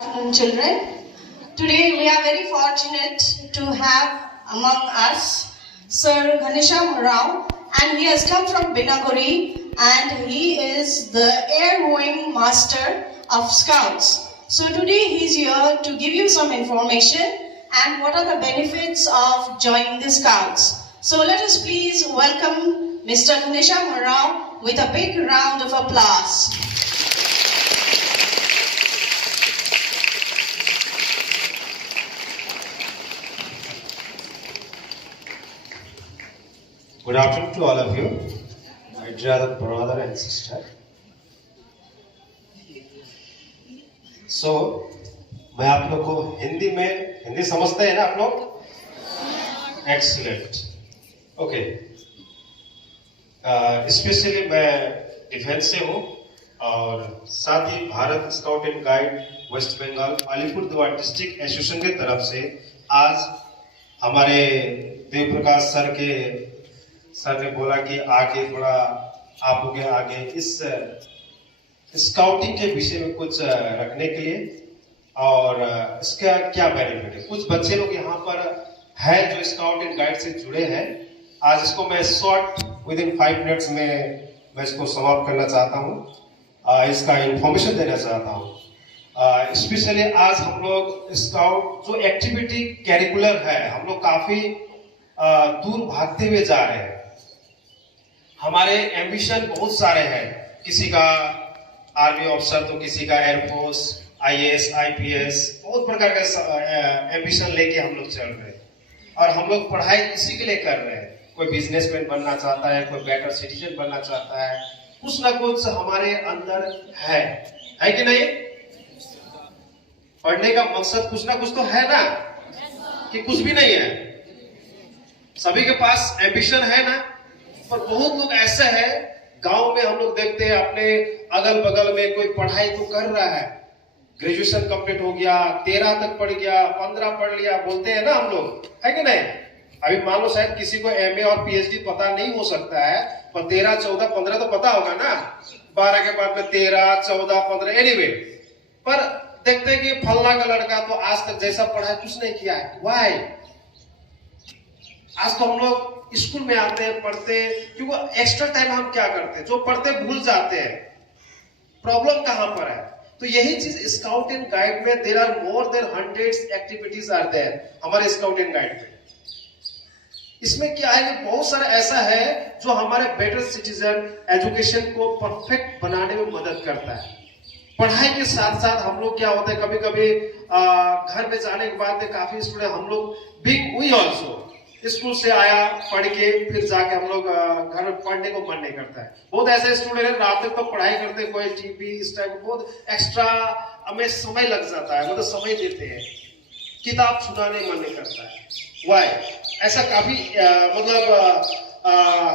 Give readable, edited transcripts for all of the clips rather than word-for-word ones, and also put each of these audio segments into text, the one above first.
Afternoon, children. Today we are very fortunate to have among us Sir Ghanesham Rao, and he has come from Binaguri, and he is the air wing master of Scouts. So today he is here to give you some information and what are the benefits of joining the Scouts. So let us please welcome Mr. Ghanesham Rao with a big round of applause. Good afternoon to all of you, my dear brother and sister. मैं आप लोग को हिंदी समझते हैं ना आप लोग? Excellent. Okay. Specially मैं डिफेंस से हूँ और साथ ही Bharat scout and guide West Bengal Alipurduar district association की तरफ से आज हमारे देव प्रकाश सर ने बोला कि आगे थोड़ा आप लोग आगे इस स्काउटिंग के विषय में कुछ रखने के लिए और इसका क्या बेनिफिट है. कुछ बच्चे लोग यहाँ पर है जो स्काउट एंड गाइड से जुड़े हैं. आज इसको मैं शॉर्ट विद इन 5 मिनट्स में मैं इसको समाप्त करना चाहता हूँ. इसका इंफॉर्मेशन देना चाहता हूँ. स्पेशली आज हम लोग स्काउट जो एक्टिविटी कैरिकुलर है हम लोग काफी दूर भागते हुए जा रहे हैं. हमारे एम्बिशन बहुत सारे हैं. किसी का आर्मी ऑफिसर तो किसी का एयरफोर्स, आईएएस, आईपीएस, बहुत प्रकार का एम्बिशन लेके हम लोग चल रहे हैं. और हम लोग पढ़ाई इसी के लिए कर रहे हैं. कोई बिजनेसमैन बनना चाहता है, कोई बेटर सिटीजन बनना चाहता है. कुछ ना कुछ हमारे अंदर है कि नहीं? पढ़ने का मकसद कुछ ना कुछ तो है ना, कि कुछ भी नहीं है. सभी के पास एम्बिशन है ना. पर बहुत लोग ऐसे हैं गांव में हम लोग देखते हैं अपने अगल बगल में कोई पढ़ाई तो कर रहा है, ग्रेजुएशन कंप्लीट हो गया, 13 तक पढ़ गया, 15 पढ़ लिया, बोलते हैं ना हम लोग, है कि नहीं? अभी मान लो शायद किसी को एमए और पीएचडी पता नहीं हो सकता है, पर 13, 14, 15 तो पता होगा ना. 12 के बाद में 13, 14, 15 एनीवे. पर देखते हैं कि फल्ला का लड़का तो आज तक जैसा पढ़ा कुछ नहीं किया है. वाई? आज तो हम लोग स्कूल में आते हैं, पढ़ते हैं, क्योंकि एक्स्ट्रा टाइम हम क्या करते हैं, जो पढ़ते भूल जाते हैं. प्रॉब्लम कहां पर है? तो यही चीज स्काउट एंड गाइड में there are more than 100 activities are there हमारे स्काउट एंड गाइड में. इसमें क्या है कि बहुत सारा ऐसा है जो हमारे बेटर सिटीजन एजुकेशन को परफेक्ट बनाने में मदद करता है. पढ़ाई के साथ साथ हम लोग क्या होता है, कभी कभी घर में जाने के बाद काफी स्टूडेंट हम लोग बिग वी ऑल्सो स्कूल से आया पढ़ के फिर जाके हम लोग घर में पढ़ने को मन नहीं करता है. बहुत ऐसे स्टूडेंट हैं रात तक तो पढ़ाई करते हैं, कोई टीवी इस टाइप बहुत एक्स्ट्रा हमें समय लग जाता है, मतलब समय देते हैं, किताब छुड़ाने मन नहीं करता है. वाई? ऐसा काफी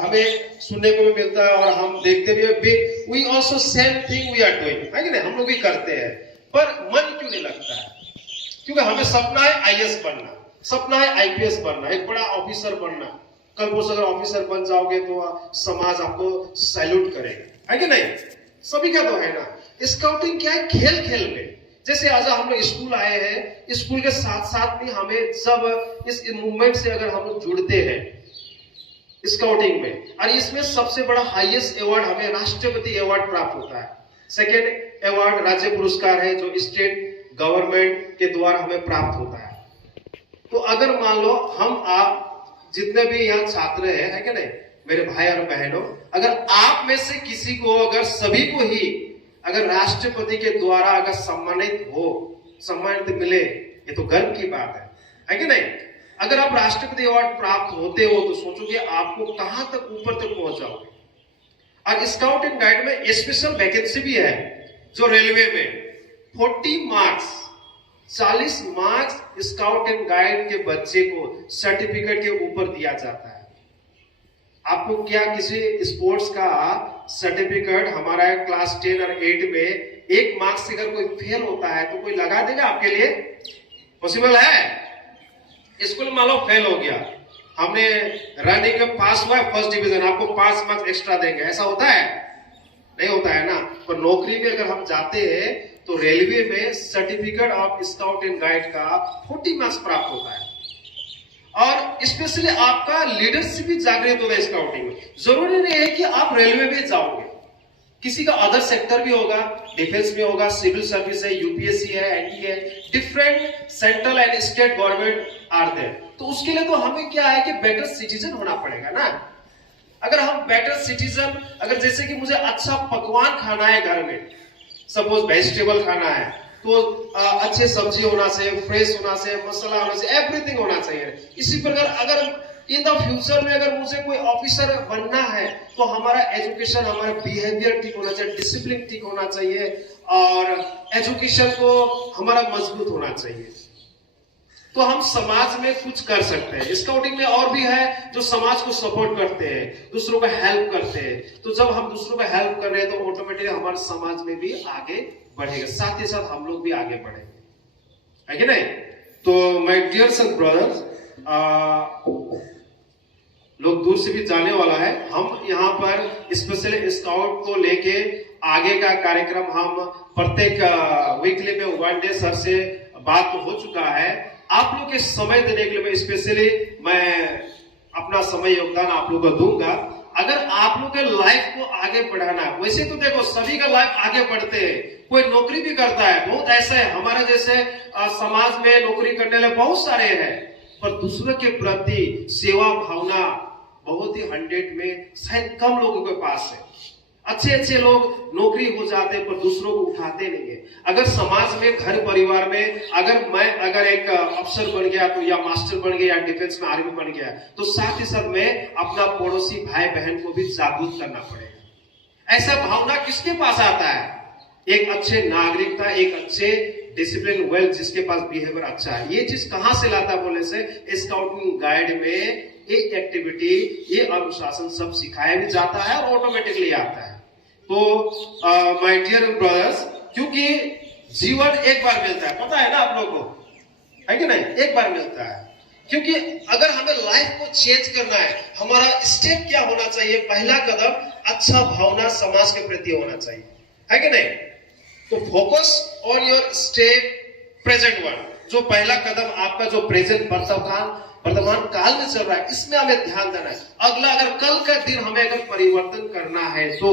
हमें सुनने को भी मिलता है और हम देखते भी है. We also same thing we are doing, है कि नहीं? हम लोग भी करते हैं, पर मन क्यों नहीं लगता है? क्योंकि हमें सपना है आईएएस बनना, सपना है आईपीएस बनना, एक बड़ा ऑफिसर बनना. कल को अगर ऑफिसर बन जाओगे तो समाज आपको सैल्यूट करेगा, है कि नहीं? सभी का तो है ना. स्काउटिंग क्या है? खेल खेल में. जैसे आज हम लोग स्कूल आए हैं, स्कूल के साथ साथ भी हमें सब इस मूवमेंट से अगर हम लोग जुड़ते हैं स्काउटिंग में, और इसमें सबसे बड़ा हाईएस्ट अवार्ड हमें राष्ट्रपति अवार्ड प्राप्त होता है. सेकेंड अवार्ड राज्य पुरस्कार है जो स्टेट गवर्नमेंट के द्वारा हमें प्राप्त होता है. तो अगर मान लो हम आप जितने भी यहाँ छात्र हैं, है कि नहीं, मेरे भाई और बहनों, अगर आप में से किसी को, अगर सभी को ही अगर राष्ट्रपति के द्वारा अगर सम्मानित मिले, ये तो गर्व की बात है कि नहीं? अगर आप राष्ट्रपति अवार्ड प्राप्त होते हो तो सोचो कि आपको कहां तक ऊपर तक पहुंच जाओगे. और स्काउट एंड गाइड में स्पेशल वैकेंसी भी है जो रेलवे में 40 marks 40 marks scout and guide के बच्चे को सर्टिफिकेट के ऊपर दिया जाता है. आपको क्या किसी स्पोर्ट्स का सर्टिफिकेट हमारा क्लास 10 और 8 में 1 मार्क्स से अगर कोई फेल होता है तो कोई लगा देगा आपके लिए? पॉसिबल है? स्कूल मान लो फेल हो गया, हमने रनिंग में पास हुआ फर्स्ट डिवीजन, आपको 5 मार्क्स एक्स्ट्रा देंगे, ऐसा होता है? नहीं होता है ना. पर नौकरी में अगर हम जाते हैं तो रेलवे में certificate of scout and guide का 40 मार्क्स प्राप्त होता है। और स्पेशली आपका लीडरशिप भी जागृत होगा स्काउटिंग में। जरूरी नहीं है कि आप रेलवे में जाओगे, किसी का अदर सेक्टर भी होगा, डिफेंस में होगा, सिविल सर्विस है, यूपीएससी है, एनडीए है, different central and state government are there. तो उसके लिए तो हमें क्या है कि बेटर सिटीजन होना पड़ेगा ना। अगर हम बेटर सिटीजन, अगर जैसे कि मुझे अच्छा पकवान खाना है घर में, सपोज वेजिटेबल खाना है, तो अच्छे सब्जी होना चाहिए, फ्रेश होना चाहिए, मसाला होना चाहिए, एवरीथिंग होना चाहिए। इसी प्रकार अगर इन द फ्यूचर में अगर मुझे कोई ऑफिसर बनना है तो हमारा एजुकेशन, हमारा बिहेवियर ठीक होना चाहिए, डिसिप्लिन ठीक होना चाहिए, और एजुकेशन को हमारा मजबूत होना चाहिए, तो हम समाज में कुछ कर सकते हैं। स्काउटिंग में और भी है जो समाज को सपोर्ट करते हैं, दूसरों को हेल्प करते हैं। तो जब हम दूसरों को हेल्प कर रहे हैं तो ऑटोमेटिकली हमारे समाज में भी आगे बढ़ेगा, साथ ही साथ हम लोग भी आगे बढ़ेंगे, है कि नहीं। तो माय डियर सन ब्रदर्स, लोग दूर से भी जाने वाला है, हम यहाँ पर स्पेशली स्काउट को लेके आगे का कार्यक्रम हम प्रत्येक वीकली में 1 डे सर से बात तो हो चुका है। आप लोग के समय देने के लिए स्पेशली मैं अपना समय योगदान आप लोग को दूंगा। अगर आप लोग के लाइफ को आगे बढ़ाना है, वैसे तो देखो सभी का लाइफ आगे बढ़ते हैं, कोई नौकरी भी करता है, बहुत ऐसा है हमारे जैसे समाज में नौकरी करने वाले बहुत सारे हैं, पर दूसरों के प्रति सेवा भावना बहुत ही 100 में शायद कम लोगों के पास है। अच्छे लोग नौकरी हो जाते हैं पर दूसरों को उठाते नहीं है। अगर समाज में, घर परिवार में अगर एक अफसर बन गया तो, या मास्टर बन गया, या डिफेंस में आर्मी बन गया, तो साथ ही साथ में अपना पड़ोसी भाई बहन को भी जागरूक करना पड़ेगा। ऐसा भावना किसके पास आता है? एक अच्छे नागरिकता, एक अच्छे डिसिप्लिन, वेल जिसके पास बिहेवियर अच्छा है। ये चीज कहां से लाता है बोले से, स्काउटिंग गाइड में ये एक्टिविटी, ये अनुशासन सब सिखाया भी जाता है और ऑटोमेटिकली आता है। तो माय डियर ब्रदर्स, क्योंकि जीवन एक बार मिलता है, पता है ना आप लोगों को, है कि नहीं, एक बार मिलता है। क्योंकि अगर हमें लाइफ को चेंज करना है, हमारा स्टेप क्या होना चाहिए? पहला कदम अच्छा भावना समाज के प्रति होना चाहिए, है कि नहीं। तो focus on your step present one, जो पहला कदम आपका जो प्रेजेंट वर्तमान काल में चल रहा है, इसमें हमें ध्यान देना है। अगला अगर कल का दिन हमें अगर परिवर्तन करना है तो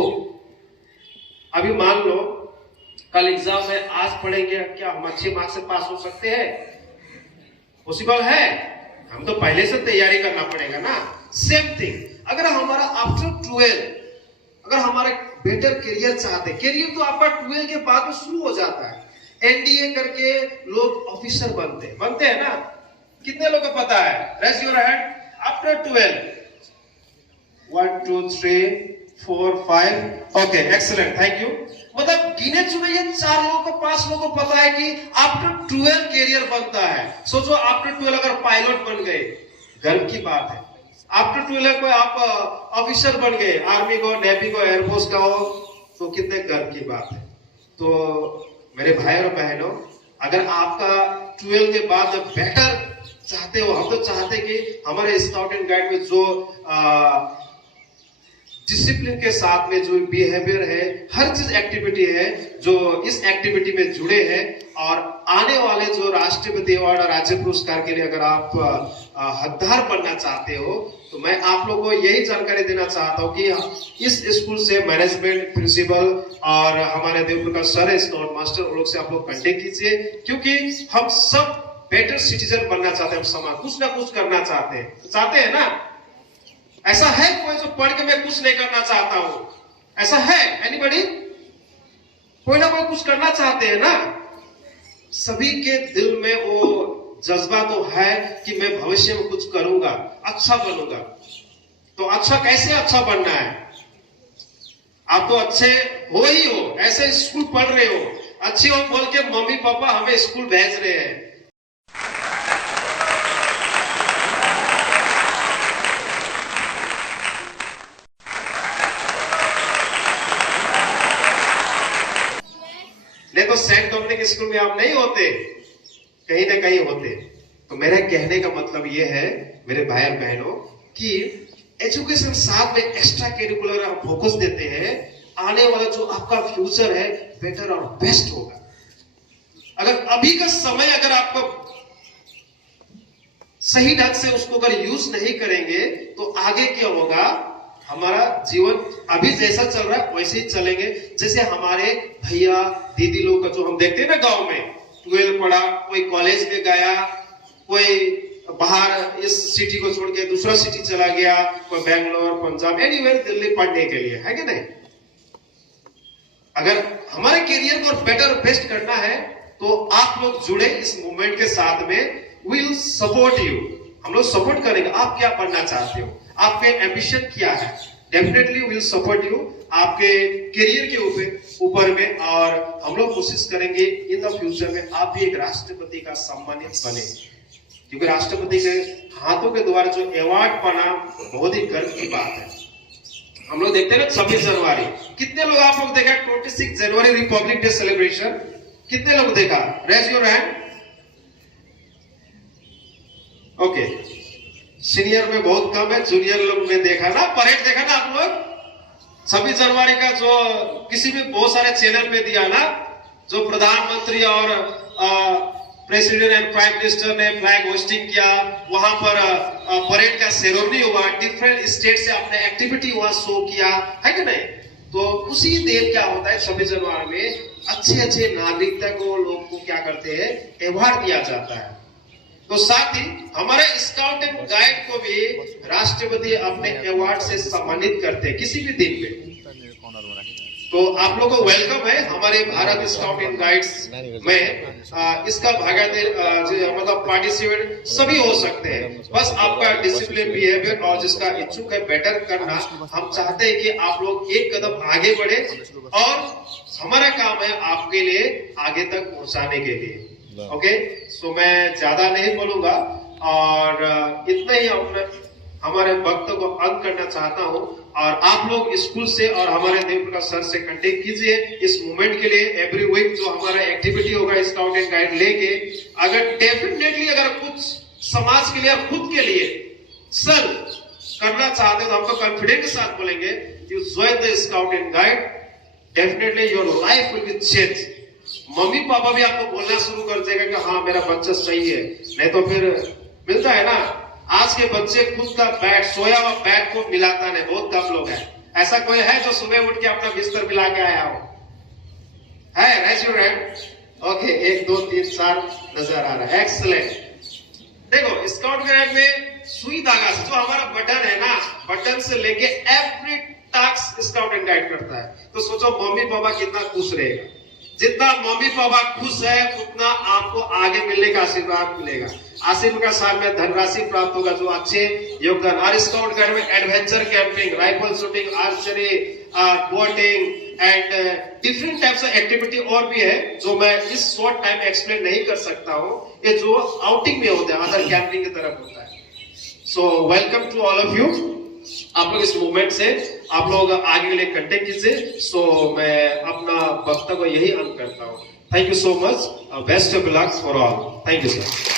अभी मान लो कल एग्जाम में आज पढ़ेंगे, क्या हम अच्छे मार्क्स से पास हो सकते हैं? पॉसिबल है? हम तो पहले से तैयारी करना पड़ेगा ना। सेम थिंग, अगर हमारा आफ्टर 12 अगर हमारा बेटर करियर चाहते, करियर तो आपका 12 के बाद में शुरू हो जाता है। एनडीए करके लोग ऑफिसर बनते हैं ना। कितने लोगों को पता है? Raise your hand. After 12 1 2 3 4 5 okay, excellent, thank you. मतलब गिने चुने ये 4 लोगों को, 5 लोगों को पता है कि आफ्टर 12 करियर बनता है। सोचो आफ्टर 12 अगर पायलट बन गए, गर्व की बात है। आफ्टर 12 कोई आप ऑफिसर बन गए, आर्मी को, नेवी को, एयरफोर्स का हो, तो कितने गर्व की बात है। तो मेरे भाई और बहनों, अगर आपका 12 के बाद बेटर चाहते हो, हम तो चाहते कि हमारे स्काउट एंड गाइड में जो डिसिप्लिन के साथ में जो बिहेवियर है, हर चीज एक्टिविटी है जो इस एक्टिविटी में जुड़े हैं, और आने वाले जो राष्ट्रपति अवार्ड और राज्य पुरस्कार के लिए अगर आप हकदार बनना चाहते हो, तो मैं आप लोगों को यही जानकारी देना चाहता हूँ कि इस स्कूल से मैनेजमेंट, प्रिंसिपल और हमारे देवपुर का सर स्काउट मास्टर, उन लोग से आप लोग कांटेक्ट कीजिए, क्योंकि हम सब बेटर सिटीजन बनना चाहते हैं। हम समाज कुछ ना कुछ करना चाहते हैं ना। ऐसा है कोई जो पढ़ के मैं कुछ नहीं करना चाहता हूं? ऐसा है एनीबॉडी? कोई ना कोई कुछ करना चाहते हैं ना। सभी के दिल में वो जज्बा तो है कि मैं भविष्य में कुछ करूंगा, अच्छा बनूंगा। तो अच्छा कैसे अच्छा बनना है? आप तो अच्छे हो ही हो, ऐसे स्कूल पढ़ रहे हो, अच्छे हो बोल के मम्मी पापा हमें स्कूल भेज रहे हैं। नहीं तो सेंट डोमिनिक स्कूल में आप नहीं होते, कहीं ना कहीं होते। तो मेरा कहने का मतलब यह है मेरे भाई और बहनों कि एजुकेशन साथ में एक्स्ट्रा करिकुलर आप फोकस देते हैं, आने वाला जो आपका फ्यूचर है बेटर और बेस्ट होगा। अगर अभी का समय अगर आपको सही ढंग से उसको अगर यूज नहीं करेंगे तो आगे क्या होगा, हमारा जीवन अभी जैसा चल रहा है वैसे ही चलेंगे। जैसे हमारे भैया दीदी लोग का जो हम देखते हैं ना गांव में, 12 पढ़ा, कोई कॉलेज में गया, कोई बाहर इस सिटी को छोड़ के दूसरा सिटी चला गया, कोई बेंगलोर, पंजाब, एनीवेयर, दिल्ली पढ़ने के लिए, है कि नहीं। अगर हमारे करियर को बेटर बेस्ट करना है तो आप लोग जुड़े इस मूवमेंट के साथ में, विल सपोर्ट यू, हम लोग सपोर्ट करेंगे। आप क्या बनना चाहते हो, आपके एम्बिशन क्या है, डेफिनेटली विल सपोर्ट यू आपके करियर के ऊपर में। और हम लोग कोशिश करेंगे इन द फ्यूचर में आप भी एक राष्ट्रपति का सम्मानित बने, क्योंकि राष्ट्रपति के हाथों के द्वारा जो अवार्ड पाना बहुत ही गर्व की बात है। हम लोग देखते हैं ना 26 जनवरी, कितने लोग आप लोग देखा 26 जनवरी रिपब्लिक डे सेलिब्रेशन, कितने लोग देखा, raise your hand. Okay, senior में बहुत कम है, जूनियर लोग में देखा ना, परेड देखा ना आप लोग 26 जनवरी का, जो किसी भी बहुत सारे चैनल पे दिया ना, जो प्रधानमंत्री और प्रेसिडेंट एंड प्राइम मिनिस्टर ने फ्लैग होस्टिंग किया, वहां पर परेड का सेरेमनी हुआ, डिफरेंट स्टेट से अपने एक्टिविटी वहां शो किया, है कि नहीं। तो उसी दिन क्या होता है 26 जनवरी में अच्छे अच्छे नागरिकता को लोग को क्या करते हैं, अवार्ड दिया जाता है। तो साथ ही हमारे स्काउट एंड गाइड को भी राष्ट्रपति अपने अवार्ड से सम्मानित करते हैं किसी भी दिन पे। तो आप लोगों को वेलकम है हमारे भारत स्काउट एंड गाइड्स में। इसका भागीदार मतलब पार्टिसिपेट सभी हो सकते हैं, बस आपका डिसिप्लिन बिहेवियर और जिसका इच्छुक है बेटर करना। हम चाहते हैं कि आप लोग एक कदम आगे बढ़े और हमारा काम है आपके लिए आगे तक पहुंचाने के लिए। ओके, सो मैं ज्यादा नहीं बोलूंगा और इतना ही अपने हमारे वक्त को अंत करना चाहता हूं। और आप लोग स्कूल से और हमारे देवप्रकाश सर से कांटेक्ट कीजिए इस मूवमेंट के लिए। एवरी वीक जो हमारा एक्टिविटी होगा स्काउट एंड गाइड लेके, अगर डेफिनेटली अगर कुछ समाज के लिए और खुद के लिए सर करना चाहते हो तो हमको कॉन्फिडेंस के साथ बोलेंगे you join the scout and guide, definitely your life will be change. Mummy papa भी आपको बोलना शुरू कर देगा कि हाँ मेरा बच्चा सही है, नहीं तो फिर मिलता है ना, आज के बच्चे खुद का बैग, सोया हुआ बैग को मिलाता नहीं, बहुत कम लोग हैं। ऐसा कोई है जो सुबह उठ के अपना बिस्तर मिला के आया हो? है? Raise your hand. ओके, 1 2 3 4 नजर आ रहा है, एक्सीलेंट। देखो स्काउट गाइड में सुई धागा से जो हमारा बटन है ना, बटन से लेके every task scout and guide करता है। तो सोचो मम्मी पापा कितना खुश रहेगा। जितना मम्मी पापा खुश है उतना आपको आगे मिलने का आशीर्वाद मिलेगा। आशीर्वाद का साथ में धनराशि प्राप्त होगा जो अच्छे योगदान। और स्काउट गाइड में adventure camping, rifle shooting, archery, boating and different types of activity और भी है जो मैं इस शॉर्ट टाइम एक्सप्लेन नहीं कर सकता हूँ। ये जो आउटिंग में होता है, अदर कैंपिंग की तरफ होता है। So welcome to all of you. आप लोग इस मूवमेंट से आप लोग आगे के लिए कंटेक्ट कीजिए। सो मैं अपना वक्तव्य यही अंत करता हूँ। Thank you so much, best of luck for all. Thank you sir.